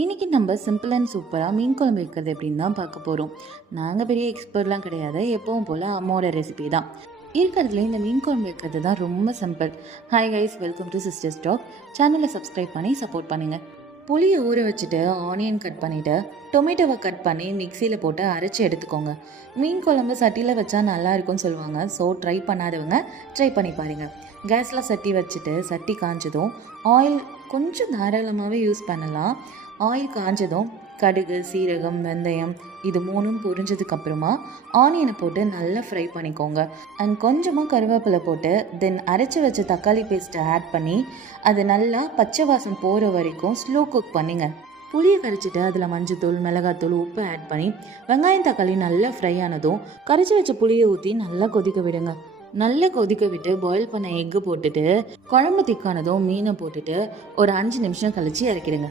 இன்றைக்கி நம்ம simple and சூப்பராக மீன் குழம்பு வைக்கிறது எப்படின்னு தான் பார்க்க போகிறோம். நாங்கள் பெரிய எக்ஸ்பர்ட்லாம் கிடையாது, எப்பவும் போல் அம்மாவோட ரெசிபி தான். இருக்கிறதுல இந்த மீன் குழம்பு வைக்கிறது தான் ரொம்ப simple. Hi guys, welcome to sisters talk. சேனலை சப்ஸ்கிரைப் பண்ணி சப்போர்ட் பண்ணுங்கள். புளியை ஊற வச்சுட்டு ஆனியன் கட் பண்ணிவிட்டு டொமேட்டோவை கட் பண்ணி மிக்சியில் போட்டு அரைச்சி எடுத்துக்கோங்க. மீன் குழம்பு சட்டியில் வச்சா நல்லா இருக்கும்னு சொல்லுவாங்க. ஸோ ட்ரை பண்ணாதவங்க ட்ரை பண்ணி பாருங்கள். கேஸில் சட்டி வச்சுட்டு சட்டி காஞ்சதும் ஆயில் கொஞ்சம் தாராளமாகவே யூஸ் பண்ணலாம். ஆயில் காஞ்சதும் கடுகு, சீரகம், வெந்தயம் இது மூணும் பொரிஞ்சதுக்கப்புறமா ஆனியனை போட்டு நல்லா ஃப்ரை பண்ணிக்கோங்க. அண்ட் கொஞ்சமாக கருவேப்பிலை போட்டு தென் அரைச்சி வச்ச தக்காளி பேஸ்ட்டை ஆட் பண்ணி அது நல்லா பச்சை வாசம் போகிற வரைக்கும் ஸ்லோ குக் பண்ணிங்க. புளியை கரைச்சிட்டு அதில் மஞ்சத்தூள், மிளகாத்தூள், உப்பு ஆட் பண்ணி வெங்காயம் தக்காளி நல்லா ஃப்ரை ஆனதும் கரைச்சி வச்ச புளியை ஊற்றி நல்லா கொதிக்க விடுங்க. நல்லா கொதிக்க விட்டு பாயில் பண்ண எக்கு போட்டுட்டு குழம்பு திக்கானதும் மீனை போட்டுட்டு ஒரு 5 நிமிஷம் கழித்து இறக்கிடுங்க.